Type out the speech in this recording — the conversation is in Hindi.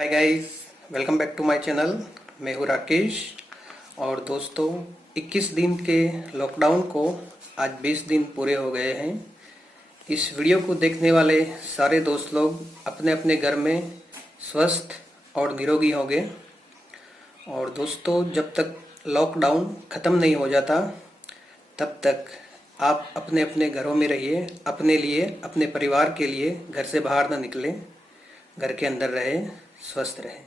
Hi guys, welcome back to my channel. मैं हूँ राकेश। और दोस्तों, 21 दिन के लॉकडाउन को आज 20 दिन पूरे हो गए हैं। इस वीडियो को देखने वाले सारे दोस्त लोग अपने अपने घर में स्वस्थ और निरोगी होंगे। और दोस्तों, जब तक लॉकडाउन ख़त्म नहीं हो जाता तब तक आप अपने अपने घरों में रहिए। अपने लिए, अपने परिवार के लिए घर से बाहर ना निकलें, घर के अंदर रहें, स्वस्थ रहें।